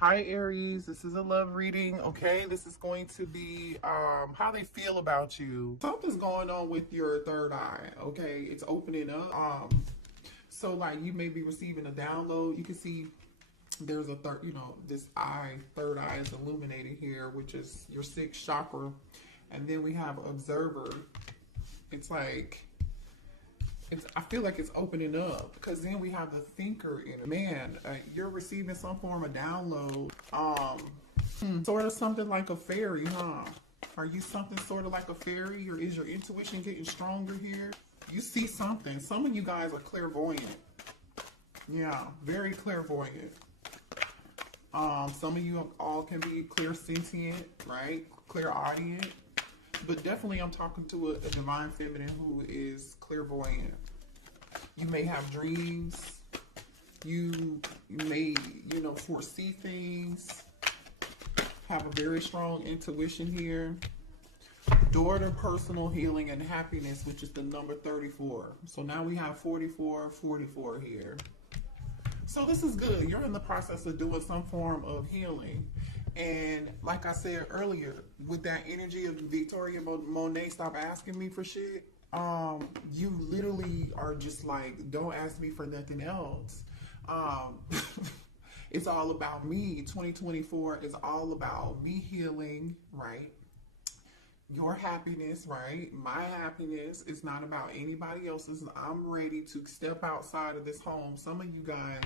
Hi Aries, this is a love reading. Okay, this is going to be how they feel about you. Something's going on with your third eye. Okay, it's opening up. So like you may be receiving a download. You can see there's a this third eye is illuminated here, which is your sixth chakra, and then we have observer. It's like I feel like it's opening up because then we have the thinker in it. Man, you're receiving some form of download. Sort of something like a fairy, huh? Are you something sort of like a fairy, or is your intuition getting stronger here? You see something. Some of you guys are clairvoyant. Yeah, very clairvoyant. Some of you all can be clairsentient, right? Clairaudient. But definitely I'm talking to a divine feminine who is clairvoyant. You may have dreams. You may, foresee things. Have a very strong intuition here. Door to personal healing and happiness, which is the number 34. So now we have 44 here. So this is good. You're in the process of doing some form of healing. And like I said earlier, with that energy of Victoria Monet, stop asking me for shit. You literally are just like, don't ask me for nothing else. It's all about me. 2024 is all about me healing, right? Your happiness, right? My happiness is not about anybody else's. I'm ready to step outside of this home. Some of you guys,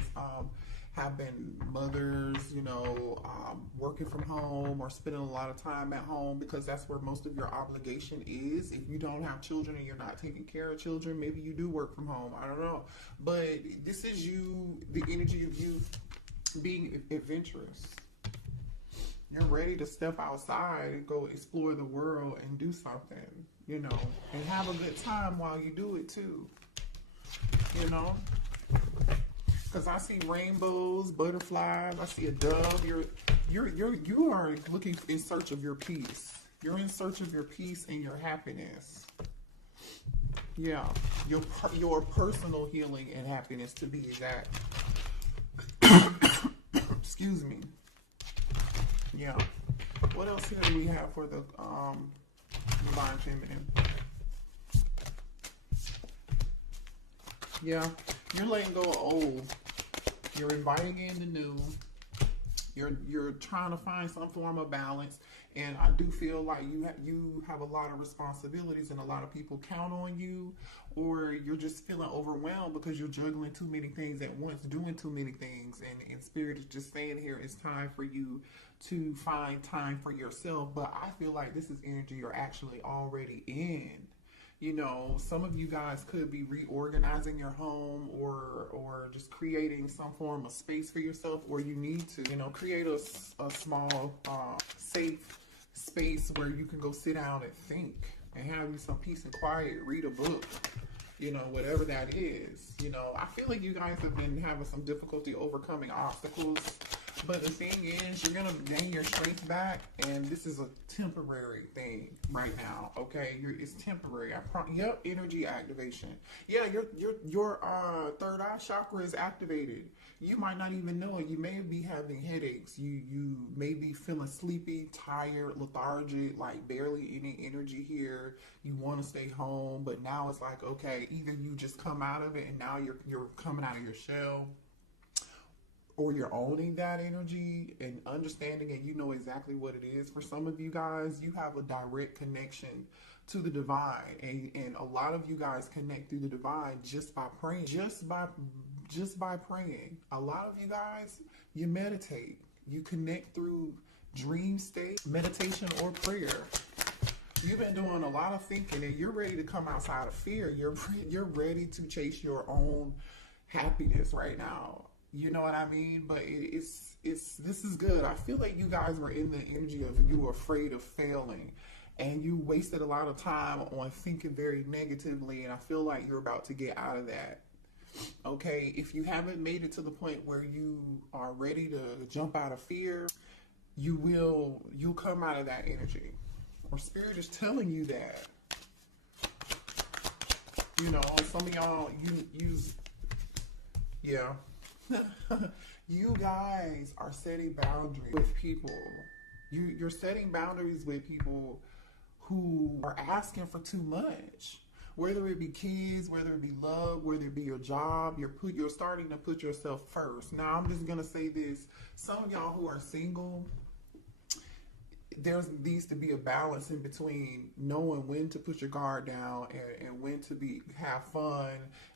have been mothers, working from home or spending a lot of time at home because that's where most of your obligation is. If you don't have children and you're not taking care of children, maybe you do work from home. I don't know. But this is you, the energy of you being adventurous. You're ready to step outside and go explore the world and do something, and have a good time while you do it too, Because I see rainbows, butterflies. I see a dove. You are looking in search of your peace. You're in search of your peace and your happiness. Yeah, your personal healing and happiness, to be exact. Excuse me. Yeah. What else here do we have for the divine feminine? Yeah, you're letting go of old. You're inviting in the new. You're trying to find some form of balance, and I do feel like you have a lot of responsibilities, and a lot of people count on you, or you're just feeling overwhelmed because you're juggling too many things at once, doing too many things, and Spirit is just saying here it's time for you to find time for yourself. But I feel like this is energy you're actually already in. Some of you guys could be reorganizing your home or just creating some form of space for yourself, or you need to, create a small, safe space where you can go sit down and think and have you some peace and quiet, read a book, whatever that is. I feel like you guys have been having some difficulty overcoming obstacles. But the thing is, you're gonna gain your strength back, and this is a temporary thing right now. Okay, it's temporary. Yep, energy activation. Yeah, your third eye chakra is activated. You might not even know it. You may be having headaches. You may be feeling sleepy, tired, lethargic, like barely any energy here. You want to stay home, but now it's like, okay, either you just come out of it, and now you're coming out of your shell, or you're owning that energy and understanding, and you know exactly what it is. For some of you guys, you have a direct connection to the divine, and a lot of you guys connect through the divine just by praying, just by praying. A lot of you guys, you meditate, you connect through dream state, meditation, or prayer. You've been doing a lot of thinking, and you're ready to come outside of fear. You're ready to chase your own happiness right now. You know what I mean? But this is good. I feel like you guys were in the energy of you were afraid of failing, and you wasted a lot of time on thinking very negatively, and I feel like you're about to get out of that. Okay, if you haven't made it to the point where you are ready to jump out of fear, you'll come out of that energy. Or Spirit is telling you that. Some of y'all, yeah. You guys are setting boundaries with people. You're setting boundaries with people who are asking for too much. Whether it be kids, whether it be love, whether it be your job, you're starting to put yourself first. Now I'm just gonna say this: some of y'all who are single, there needs to be a balance in between knowing when to put your guard down and when to have fun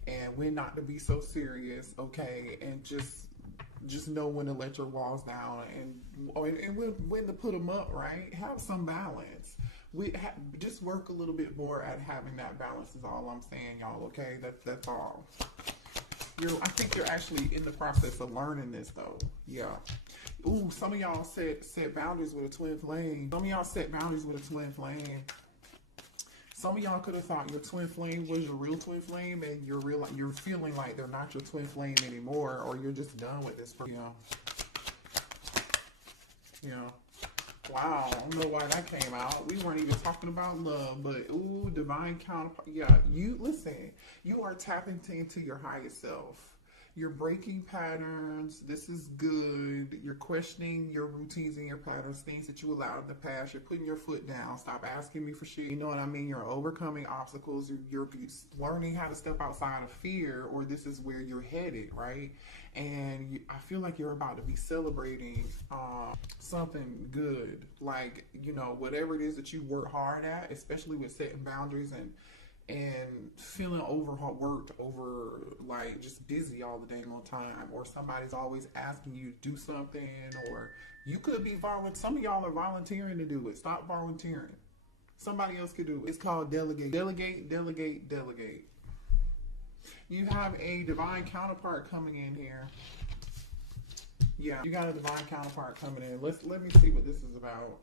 and when not to be so serious, okay? And just know when to let your walls down and when to put them up, right? Have some balance. Just work a little bit more at having that balance is all I'm saying, y'all, okay? That's all. I think you're actually in the process of learning this, though. Yeah. Ooh, some of y'all set boundaries with a twin flame. Some of y'all set boundaries with a twin flame. Some of y'all could have thought your twin flame was your real twin flame, and you're feeling like they're not your twin flame anymore, or you're just done with this person. Yeah. Wow, I don't know why that came out. We weren't even talking about love, but ooh, divine counterpart. Yeah, listen, you are tapping into your highest self. You're breaking patterns. This is good. You're questioning your routines and your patterns, things that you allowed in the past. You're putting your foot down. Stop asking me for shit. You know what I mean? You're overcoming obstacles. You're learning how to step outside of fear, or this is where you're headed, right? And I feel like you're about to be celebrating something good. Like, whatever it is that you work hard at, especially with setting boundaries and feeling overworked, like just busy all the dang on time, or somebody's always asking you to do something, or you could be volunteering. Some of y'all are volunteering to do it. Stop volunteering. Somebody else could do it. It's called delegate. Delegate, delegate, delegate. You have a divine counterpart coming in here. Yeah, you got a divine counterpart coming in. Let me see what this is about.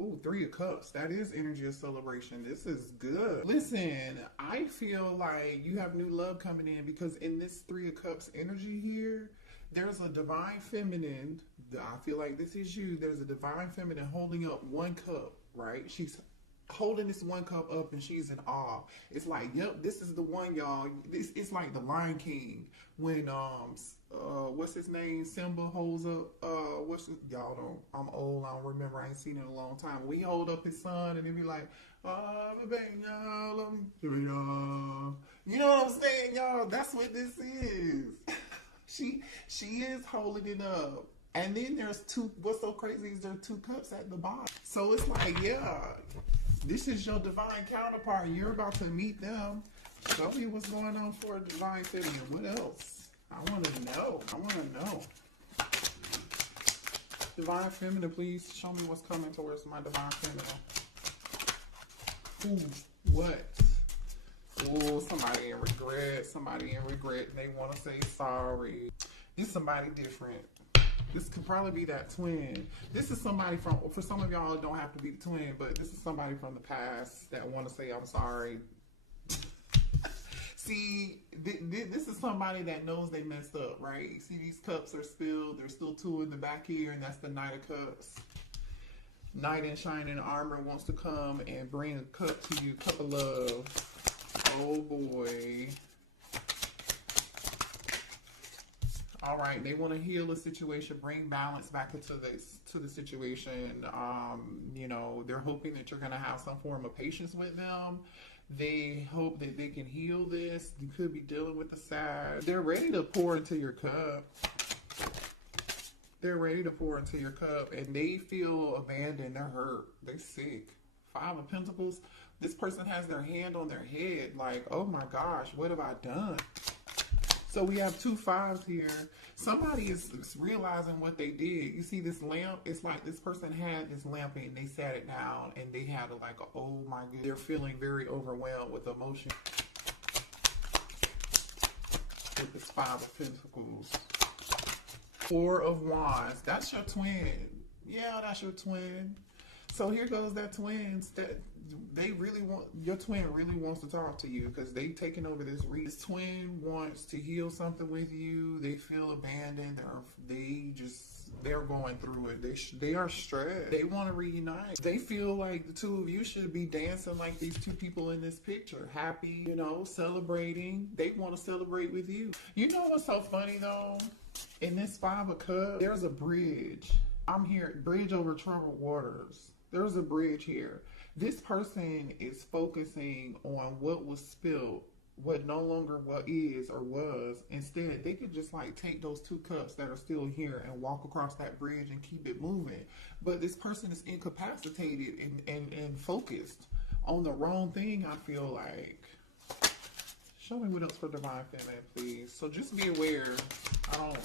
Ooh, 3 of Cups. That is energy of celebration. This is good. Listen, I feel like you have new love coming in, because in this 3 of Cups energy here, there's a divine feminine. I feel like this is you. There's a divine feminine holding up 1 cup, right? She's holding this 1 cup up and she's in awe. It's like, yep, this is the one, y'all. It's like the Lion King when what's his name? Simba holds up y'all don't, I'm old, I don't remember, I ain't seen it in a long time. We hold up his son and he be like, baby, y'all, you know what I'm saying, y'all? That's what this is. She is holding it up. And then there's 2, what's so crazy is there are 2 cups at the bottom. So it's like, yeah, this is your divine counterpart. You're about to meet them. Show me what's going on for a divine feminine. What else? I want to know. Divine feminine, please show me what's coming towards my divine feminine. Ooh, what? Ooh, somebody in regret. They want to say sorry. This is somebody different. This could probably be that twin. This is somebody for some of y'all, it don't have to be the twin, but this is somebody from the past that want to say, I'm sorry. See, this is somebody that knows they messed up, right? See, these cups are spilled. There's still 2 in the back here, and that's the Knight of Cups. Knight in shining armor wants to come and bring a cup to you, cup of love. Oh, boy. All right, they want to heal the situation, bring balance back into the situation. They're hoping that you're going to have some form of patience with them. They hope that they can heal this. You could be dealing with the sad. They're ready to pour into your cup. And they feel abandoned. They're hurt. They're sick. 5 of Pentacles. This person has their hand on their head, like, oh my gosh, what have I done? So we have 2 5s here. Somebody is realizing what they did. You see this lamp? It's like this person had this lamp and they sat it down and they had oh my goodness. They're feeling very overwhelmed with emotion. With this 5 of Pentacles. 4 of Wands. That's your twin. Yeah, that's your twin. So here goes that twin. Your twin really wants to talk to you because they taking over this. This twin wants to heal something with you. They feel abandoned. They're going through it. They are stressed. They want to reunite. They feel like the 2 of you should be dancing like these 2 people in this picture. Happy, celebrating. They want to celebrate with you. You know what's so funny though? In this Five of Cups, there's a bridge. I'm here, bridge over troubled waters. There's a bridge here. This person is focusing on what was spilled, what no longer what is or was. Instead, they could just like take those 2 cups that are still here and walk across that bridge and keep it moving. But this person is incapacitated and focused on the wrong thing, I feel like. Show me what else for Divine Feminine, please. So just be aware. I don't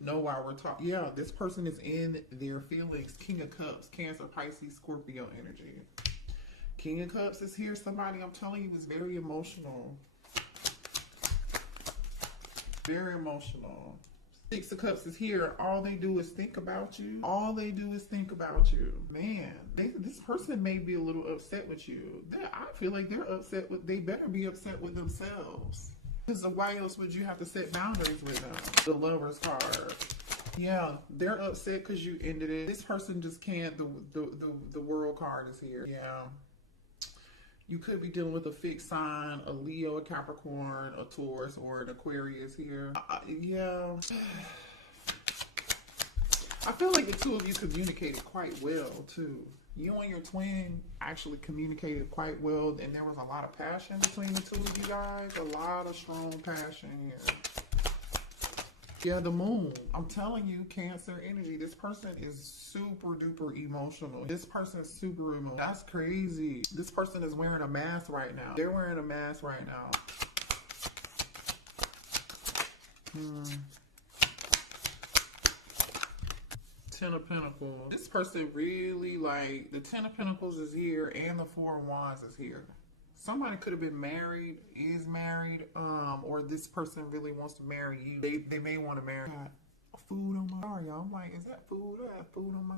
know why we're talking. Yeah, this person is in their feelings. King of Cups, Cancer, Pisces, Scorpio energy. King of Cups is here. Somebody, I'm telling you, is very emotional. Very emotional. 6 of Cups is here. All they do is think about you. All they do is think about you. Man, this person may be a little upset with you. I feel like they're upset with, they better be upset with themselves. Because why else would you have to set boundaries with them? The Lover's card. Yeah, they're upset because you ended it. This person just can't. The World card is here. Yeah. You could be dealing with a fixed sign, a Leo, a Capricorn, a Taurus, or an Aquarius here. Yeah. I feel like the 2 of you communicated quite well, too. You and your twin actually communicated quite well, and there was a lot of passion between the 2 of you guys. A lot of strong passion here. Yeah, the Moon. I'm telling you, Cancer energy. This person is super duper emotional. This person is super emotional. That's crazy. This person is wearing a mask right now. They're wearing a mask right now. 10 of Pentacles. This person really, like, the 10 of Pentacles is here and the 4 of Wands is here. Somebody could have been married, is married, or this person really wants to marry you. They may want to marry. Got food on my, sorry, y'all. I'm like, is that food? I have food on my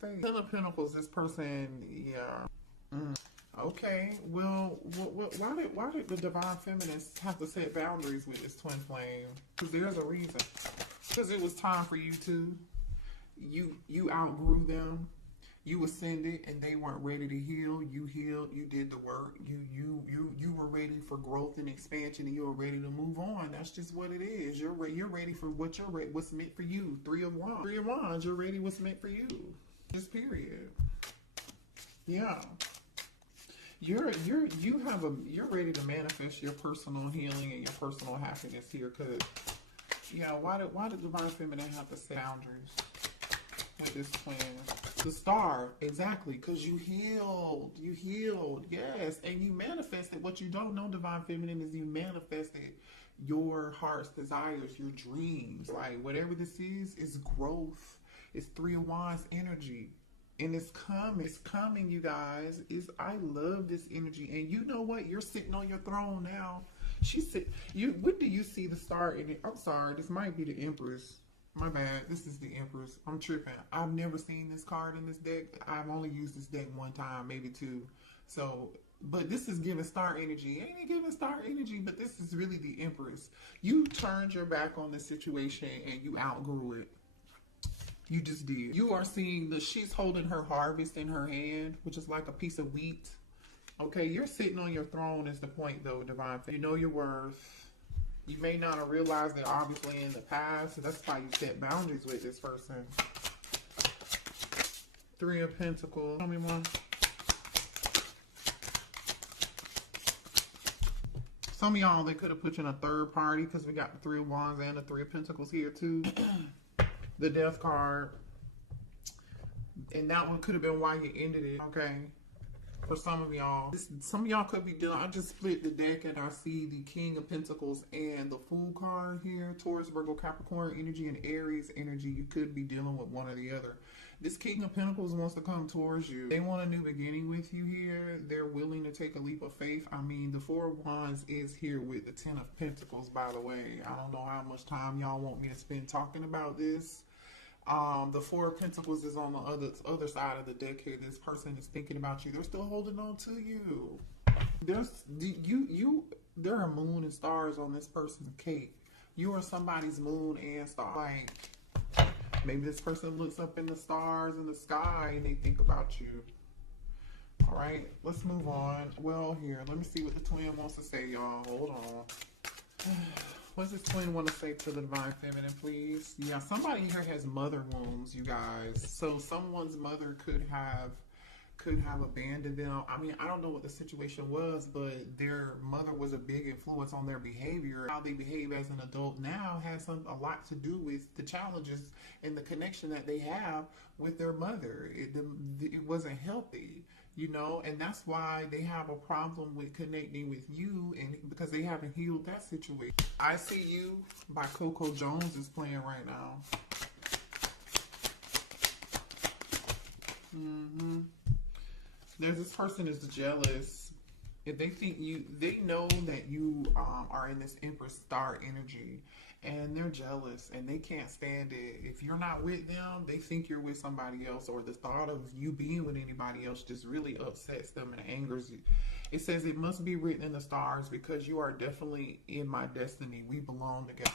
face. 10 of Pentacles, this person, yeah. Okay, well, why did the Divine Feminists have to set boundaries with this twin flame? Because there's a reason. Because it was time for you to. You outgrew them. You ascended and they weren't ready to heal. You healed. You did the work. You were ready for growth and expansion, and you were ready to move on. That's just what it is. You're ready for what's meant for you. 3 of Wands. 3 of Wands. You're ready what's meant for you. Just period. Yeah. You're ready to manifest your personal healing and your personal happiness here. Cause yeah, why did Divine Feminine have to set boundaries with this twin? The Star, exactly, because you healed, yes, and you manifested. What you don't know, Divine Feminine, is you manifested your heart's desires, your dreams. Like, whatever this is growth. It's 3 of Wands energy, and it's coming, you guys. I love this energy, and you know what? You're sitting on your throne now. When do you see the Star in it? I'm sorry, this might be the Empress. My bad. This is the Empress. I'm tripping. I've never seen this card in this deck. I've only used this deck 1 time, maybe 2. So, but this is giving Star energy. Ain't it giving Star energy? But this is really the Empress. You turned your back on the situation and you outgrew it. You just did. You are seeing she's holding her harvest in her hand, which is like a piece of wheat. Okay, you're sitting on your throne is the point, though, Divine. You know your worth. You may not have realized it, obviously, in the past. So that's why you set boundaries with this person. 3 of Pentacles. Tell me more. Some of y'all, they could have put you in a third party because we got the 3 of Wands and the 3 of Pentacles here, too. The Death card. And that one could have been why you ended it, okay? For some of y'all, some of y'all could be dealing. I just split the deck and I see the King of Pentacles and the Fool card here. Taurus, Virgo, Capricorn energy, and Aries energy. You could be dealing with one or the other. This King of Pentacles wants to come towards you. They want a new beginning with you here. They're willing to take a leap of faith. I mean, the 4 of Wands is here with the 10 of Pentacles, by the way. I don't know how much time y'all want me to spend talking about this. The 4 of Pentacles is on the other side of the deck here. This person is thinking about you. They're still holding on to you. There are moon and stars on this person's cake. You are somebody's moon and star. Like, maybe this person looks up in the stars in the sky and they think about you. All right, let's move on. Well, here, let me see what the twin wants to say, y'all. Hold on. What's this twin want to say to the divine feminine, please? Yeah, somebody here has mother wounds, you guys. So someone's mother could have abandoned them. I mean, I don't know what the situation was, but their mother was a big influence on their behavior. How they behave as an adult now has a lot to do with the challenges and the connection that they have with their mother. It wasn't healthy, you know, and that's why they have a problem with connecting with you, and because they haven't healed that situation. I See You by Coco Jones is playing right now. There's this person is jealous. If they think they know that you are in this Empress star energy, and they're jealous and they can't stand it. If you're not with them, they think you're with somebody else, or the thought of you being with anybody else just really upsets them and angers you. It says it must be written in the stars because you are definitely in my destiny. We belong together.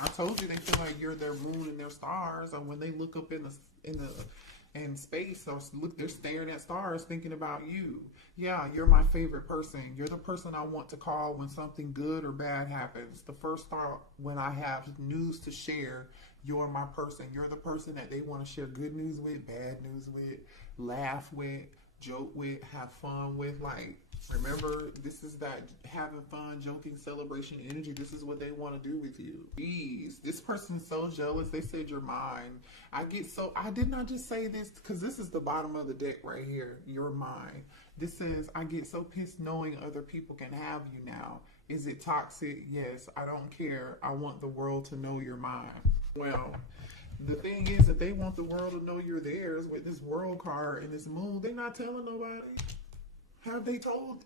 I told you they feel like you're their moon and their stars, and when they look up in space, or look, they're staring at stars thinking about you. Yeah, you're my favorite person. You're the person I want to call when something good or bad happens. The first thought when I have news to share, you're my person. You're the person that they want to share good news with, bad news with, laugh with, joke with, have fun with. Like, remember, this is that having fun, joking, celebration energy. This is what they want to do with you. Please, this person's so jealous. They said you're mine. I did not just say this because this is the bottom of the deck right here. You're mine. This says, I get so pissed knowing other people can have you now. Is it toxic? Yes. I don't care. I want the world to know you're mine. Well, the thing is that they want the world to know you're theirs with this world card and this moon. They're not telling nobody. Have they told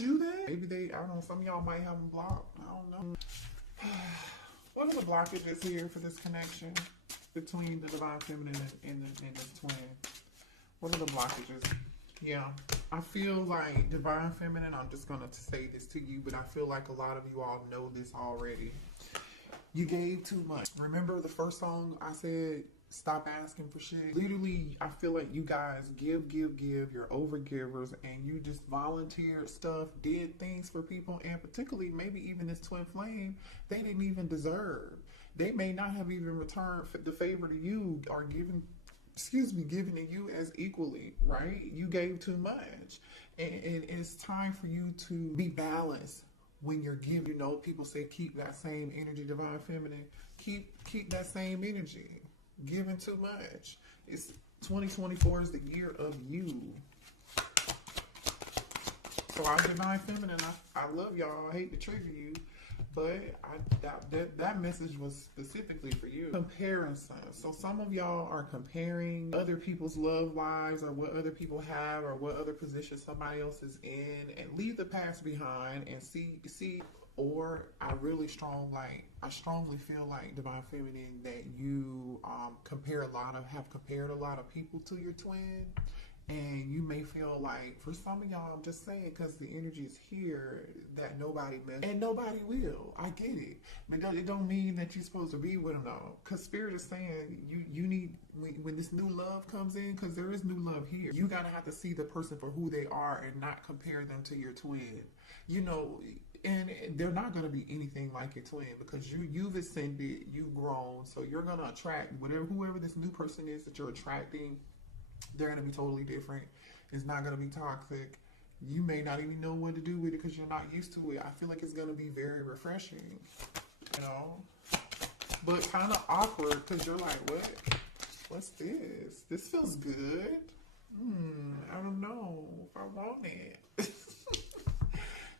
you that? Maybe I don't know, some of y'all might have them blocked. I don't know. What are the blockages here for this connection between the divine feminine and the twin? What are the blockages? Yeah, I feel like divine feminine, I'm just going to say this to you, but I feel like a lot of you all know this already. You gave too much. Remember the first song I said, stop asking for shit? Literally, I feel like you guys give. You're over givers, and you just volunteered stuff, did things for people, and particularly maybe even this twin flame, they didn't even deserve. They may not have even returned the favor to you or given to you as equally, right? You gave too much, and it's time for you to be balanced when you're giving. You know, people say keep that same energy, divine feminine. Keep that same energy. Giving too much. It's 2024 is the year of you. So our divine feminine, I love y'all. I hate to trigger you, but that message was specifically for you. Comparison. So some of y'all are comparing other people's love lives, or what other people have, or what other position somebody else is in, and leave the past behind and see. Or I strongly feel like divine feminine that you have compared a lot of people to your twin, and you may feel like, for some of y'all, I'm just saying because the energy is here, that nobody met and nobody will. I get it, but it don't mean that you're supposed to be with them though. Because Spirit is saying you need, when this new love comes in, because there is new love here, you gotta have to see the person for who they are and not compare them to your twin. You know. And they're not going to be anything like your twin, because you've ascended, you've grown, so you're going to attract whoever this new person is that you're attracting. They're going to be totally different. It's not going to be toxic. You may not even know what to do with it because you're not used to it. I feel like it's going to be very refreshing, you know, but kind of awkward because you're like, what's this? This feels good. I don't know if I want it.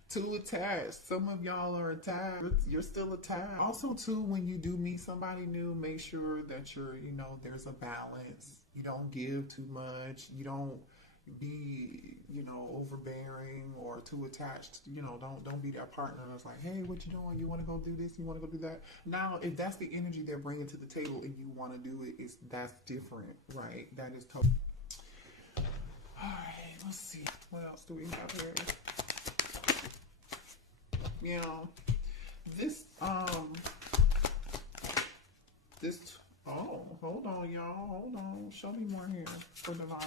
Too attached. Some of y'all are attached. You're still attached. Also, too, when you do meet somebody new, make sure that there's a balance. You don't give too much. You don't be, overbearing or too attached. Don't be that partner that's like, hey, what you doing? You want to go do this? You want to go do that? Now, if that's the energy they're bringing to the table and you want to do it, that's different, right? That is totally. All right, let's see. What else do we have here? Hold on, y'all. Hold on. Show me more here for divine.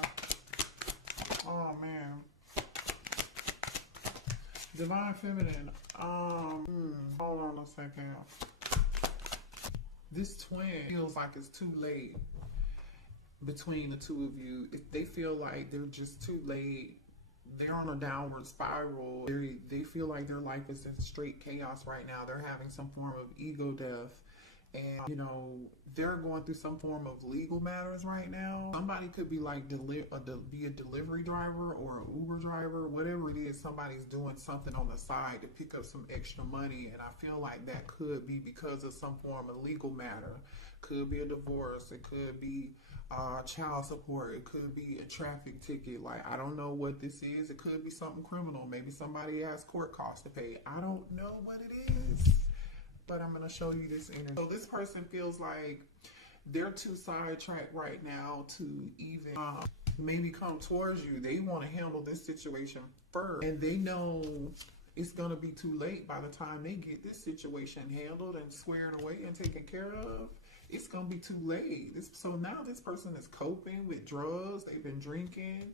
Oh, man. Divine feminine. Hold on a second. This twin feels like it's too late between the two of you. If they feel like they're just too late, they're on a downward spiral. They feel like their life is in straight chaos right now. They're having some form of ego death. And, you know, they're going through some form of legal matters right now. Somebody could be like, be a delivery driver or an Uber driver, whatever it is. Somebody's doing something on the side to pick up some extra money. And I feel like that could be because of some form of legal matter. Could be a divorce. It could be child support. It could be a traffic ticket. Like, I don't know what this is. It could be something criminal. Maybe somebody has court costs to pay. I don't know what it is. But I'm going to show you this energy. So this person feels like they're too sidetracked right now to even maybe come towards you. They want to handle this situation first. And they know it's going to be too late by the time they get this situation handled and squared away and taken care of. It's going to be too late. So now this person is coping with drugs. They've been drinking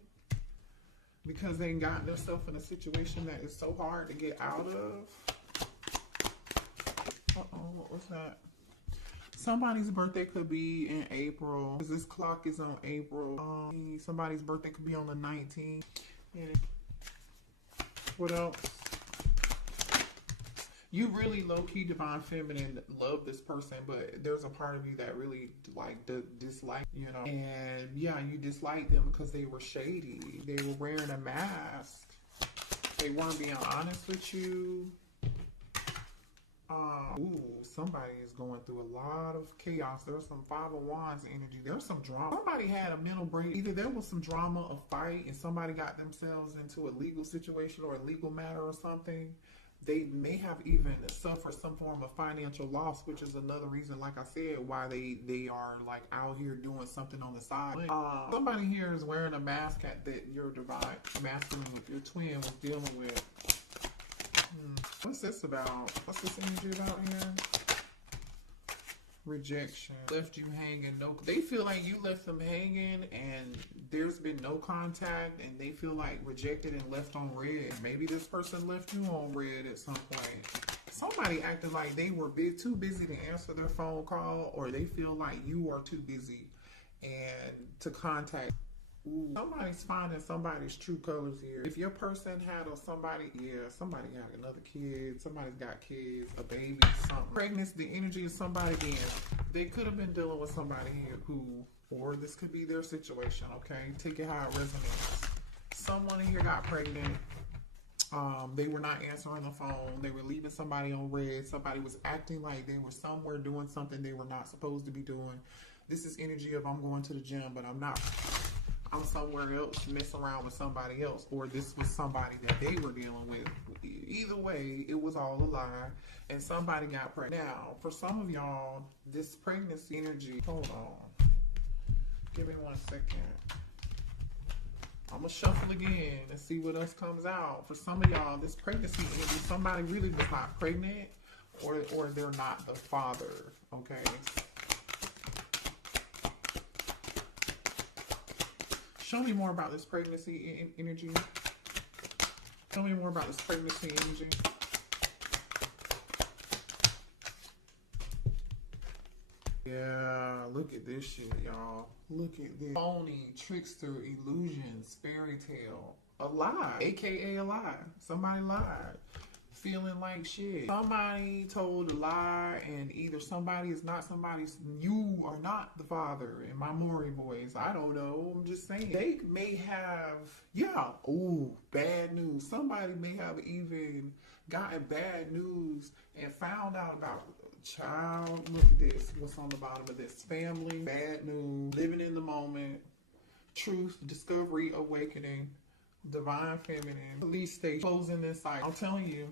because they got themselves in a situation that is so hard to get out of. What was that? Somebody's birthday could be in April. This clock is on April. Somebody's birthday could be on the 19th. And what else? You really low-key divine feminine love this person, but there's a part of you that really like dislike, you know. And yeah, you dislike them because they were shady. They were wearing a mask. They weren't being honest with you. Somebody is going through a lot of chaos. There's some Five of Wands energy. There's some drama. Somebody had a mental break. Either there was some drama, a fight, and somebody got themselves into a legal situation or a legal matter or something. They may have even suffered some form of financial loss, which is another reason, like I said, why they are like out here doing something on the side. Somebody here is wearing a mask that your divine masculine, your twin was dealing with. What's this about? What's this energy about here? Rejection. Left you hanging. No, they feel like you left them hanging and there's been no contact and they feel like rejected and left on red. Maybe this person left you on red at some point. Somebody acted like they were too busy to answer their phone call, or they feel like you are too busy and to contact. Somebody's finding somebody's true colors here. If your person had somebody had another kid, somebody's got kids, a baby, something. Pregnancy, the energy of somebody again. They could have been dealing with somebody here or this could be their situation, okay? Take it how it resonates. Someone here got pregnant. They were not answering the phone. They were leaving somebody on red. Somebody was acting like they were somewhere doing something they were not supposed to be doing. This is energy of I'm going to the gym, but I'm not. I'm somewhere else messing around with somebody else, or this was somebody that they were dealing with. Either way, it was all a lie, and somebody got pregnant. Now, for some of y'all, this pregnancy energy, hold on. Give me 1 second. I'm going to shuffle again and see what else comes out. For some of y'all, this pregnancy energy, somebody really was not pregnant, or they're not the father, okay? Show me more about this pregnancy energy. Tell me more about this pregnancy energy. Yeah, look at this shit, y'all. Look at this. Phony, trickster, illusions, fairy tale. A lie, aka a lie. Somebody lied. Feeling like shit. Somebody told a lie, and either somebody is not somebody's. You are not the father. In my Maury voice, I don't know. I'm just saying. They may have, bad news. Somebody may have even gotten bad news and found out about child. Look at this. What's on the bottom of this? Family, bad news, living in the moment, truth, discovery, awakening. Divine feminine, police station, closing this site. I'm telling you,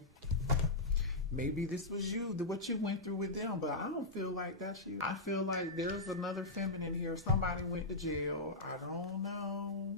maybe this was you, what you went through with them, but I don't feel like that's you. I feel like there's another feminine here. Somebody went to jail. I don't know.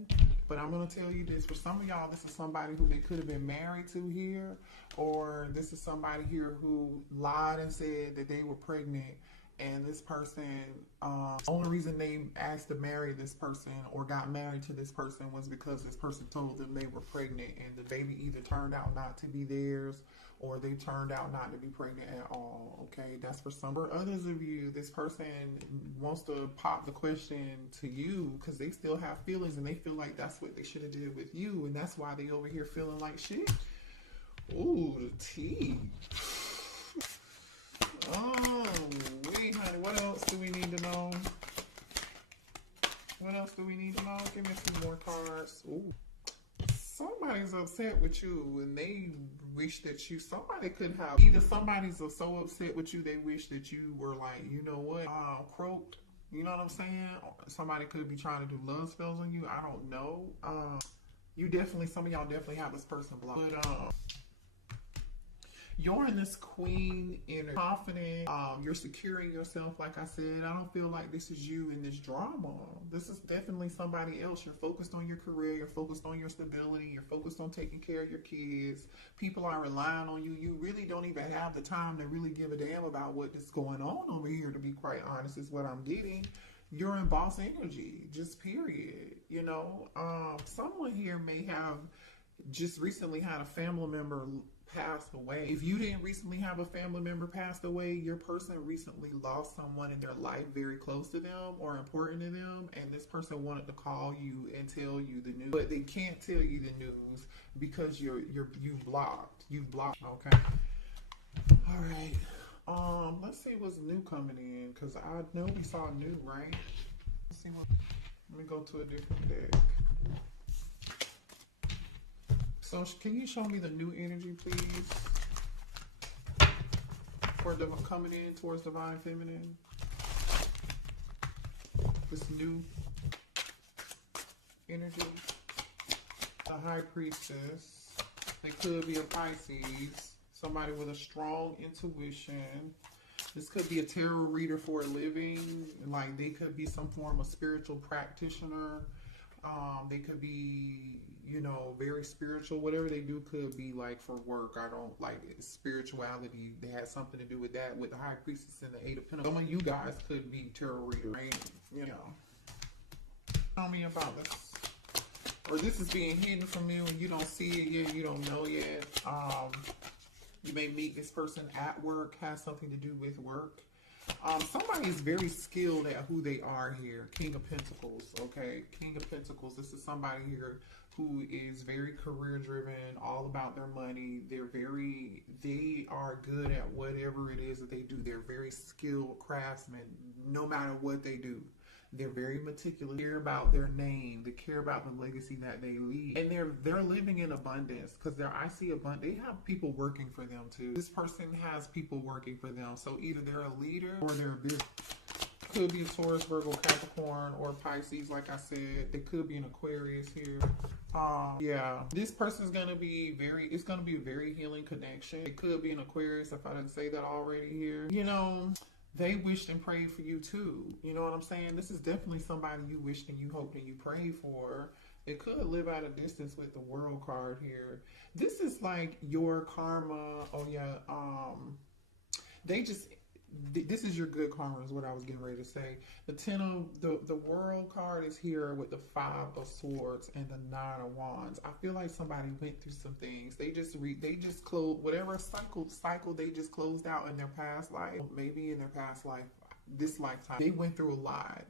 But I'm going to tell you this. For some of y'all, this is somebody who they could have been married to here, or this is somebody here who lied and said that they were pregnant, and this person Only reason they asked to marry this person or got married to this person was because this person told them they were pregnant, and the baby either turned out not to be theirs or they turned out not to be pregnant at all. Okay, that's for some. For others of you, this person wants to pop the question to you because they still have feelings and they feel like that's what they should have did with you, and that's why they over here feeling like shit. Ooh, the tea. Oh, wait, honey, what else do we need to know? What else do we need to know? Give me some more cards. Ooh. Somebody's upset with you and they wish that somebody could have, either somebody's so upset with you they wish that you were like, you know what, croaked. You know what I'm saying? Somebody could be trying to do love spells on you. I don't know. Some of y'all definitely have this person blocked. But, you're in this queen energy, confident, you're securing yourself. Like I said, I don't feel like this is you in this drama. This is definitely somebody else. You're focused on your career, you're focused on your stability, you're focused on taking care of your kids. People are relying on you. You really don't even have the time to really give a damn about what is going on over here, to be quite honest, is what I'm getting. You're in boss energy, just period. You know, someone here may have just recently had a family member passed away. If you didn't recently have a family member passed away, your person recently lost someone in their life very close to them or important to them, and this person wanted to call you and tell you the news, but they can't tell you the news because you've blocked. Okay. All right. Let's see what's new coming in, because I know we saw new, right? Let's see what. Let me go to a different deck. So can you show me the new energy, please, for coming in towards Divine Feminine? This new energy. The High Priestess. It could be a Pisces. Somebody with a strong intuition. This could be a tarot reader for a living. Like, they could be some form of spiritual practitioner. They could be, you know, very spiritual. Whatever they do could be like for work. I don't like it. Spirituality. They had something to do with that, with the High Priestess and the Eight of Pentacles. Some of you guys could be tarot readers, right? You know. Tell me about this. Or this is being hidden from you and you don't see it yet. You don't know yet. You may meet this person at work. Has something to do with work. Somebody is very skilled at who they are here. King of Pentacles, okay? King of Pentacles. This is somebody here who is very career driven, all about their money. They are good at whatever it is that they do. They're very skilled craftsmen, no matter what they do. They're very meticulous. They care about their name. They care about the legacy that they leave. And they're living in abundance, because I see abundance. They have people working for them too. This person has people working for them. So either they're a leader or they're a business. Could be a Taurus, Virgo, Capricorn, or Pisces. Like I said, they could be an Aquarius here. Yeah, this person's gonna be it's gonna be a very healing connection. It could be an Aquarius, if I didn't say that already here. You know, they wished and prayed for you too. You know what I'm saying? This is definitely somebody you wished and you hoped and you prayed for. It could live at a distance with the World card here. This is like your karma. Oh yeah. This is your good karma is what I was getting ready to say. The World card is here with the 5 of Swords and the 9 of Wands. I feel like somebody went through some things. They just closed whatever cycle they just closed out in their past life. Maybe in their past life, this lifetime, they went through a lot.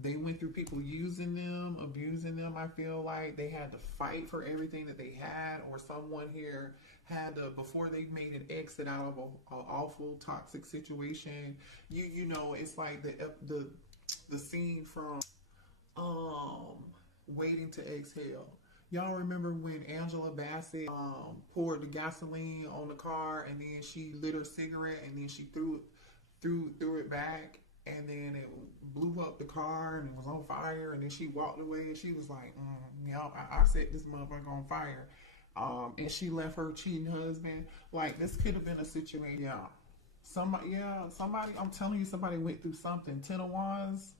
They went through people using them, abusing them. I feel like they had to fight for everything that they had, or someone here had to, before they made an exit out of an awful toxic situation. You know, it's like the scene from Waiting to Exhale. Y'all remember when Angela Bassett poured the gasoline on the car, and then she lit her cigarette, and then she threw it back, and then it blew up the car and it was on fire, and then she walked away and she was like, I set this motherfucker on fire. And she left her cheating husband. Like, this could have been a situation. Yeah. Somebody, I'm telling you, somebody went through something. 10 of Wands,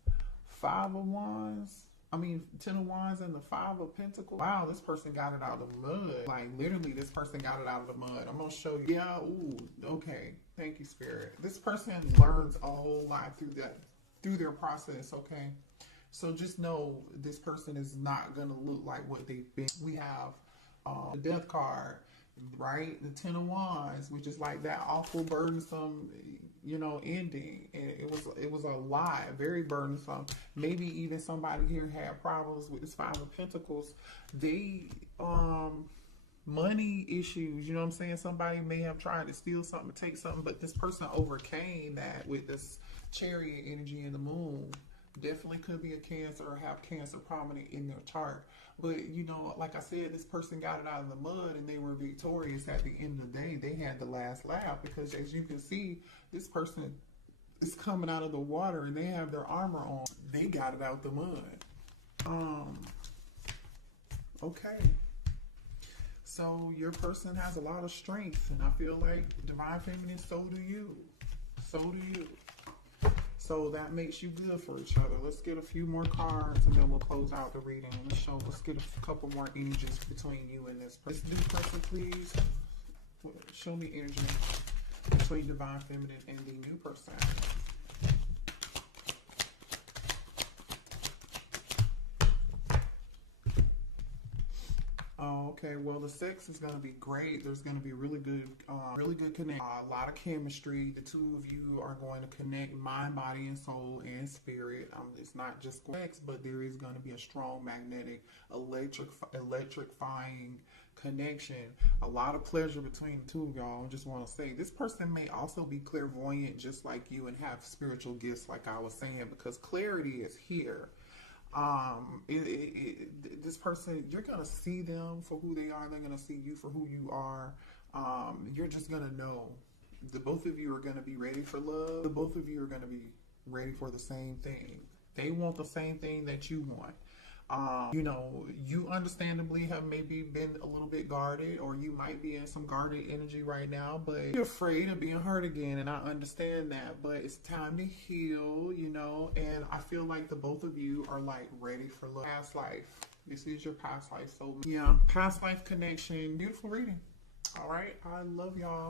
5 of Wands. 10 of Wands and the 5 of Pentacles. Wow, this person got it out of the mud. Like, literally, this person got it out of the mud. I'm going to show you. Yeah, ooh, okay. Thank you, Spirit. This person learns a whole lot through through their process, okay? So just know this person is not going to look like what they've been. We have the death card, right? The 10 of Wands, which is like that awful burdensome, you know, ending. And it was a lot, very burdensome. Maybe even somebody here had problems with this 5 of Pentacles. They money issues, you know what I'm saying? Somebody may have tried to steal something, take something, but this person overcame that with this Chariot energy in the Moon. Definitely could be a Cancer or have Cancer prominent in their chart. But, you know, like I said, this person got it out of the mud and they were victorious at the end of the day. They had the last laugh because, as you can see, this person is coming out of the water and they have their armor on. They got it out the mud. Okay. So your person has a lot of strength, and I feel like Divine Feminine, so do you. So do you. So that makes you good for each other. Let's get a few more cards and then we'll close out the reading. Let's get a couple more energies between you and this person. This person, please. Show me energy between Divine Feminine and the new person. Okay, well, the sex is going to be great. There's going to be really good connection. A lot of chemistry. The two of you are going to connect mind, body, and soul and spirit. It's not just sex, but there is going to be a strong magnetic, electrifying connection. A lot of pleasure between the two of y'all. I just want to say this person may also be clairvoyant just like you and have spiritual gifts like I was saying, because clarity is here. This person, you're going to see them for who they are. They're going to see you for who you are. You're just going to know the both of you are going to be ready for love. The both of you are going to be ready for the same thing. They want the same thing that you want. You know, you understandably have maybe been a little bit guarded, or you might be in some guarded energy right now, but you're afraid of being hurt again, and I understand that, but it's time to heal, you know, and I feel like the both of you are like ready for love. Past life. This is your past life. So yeah, past life connection. Beautiful reading. All right. I love y'all.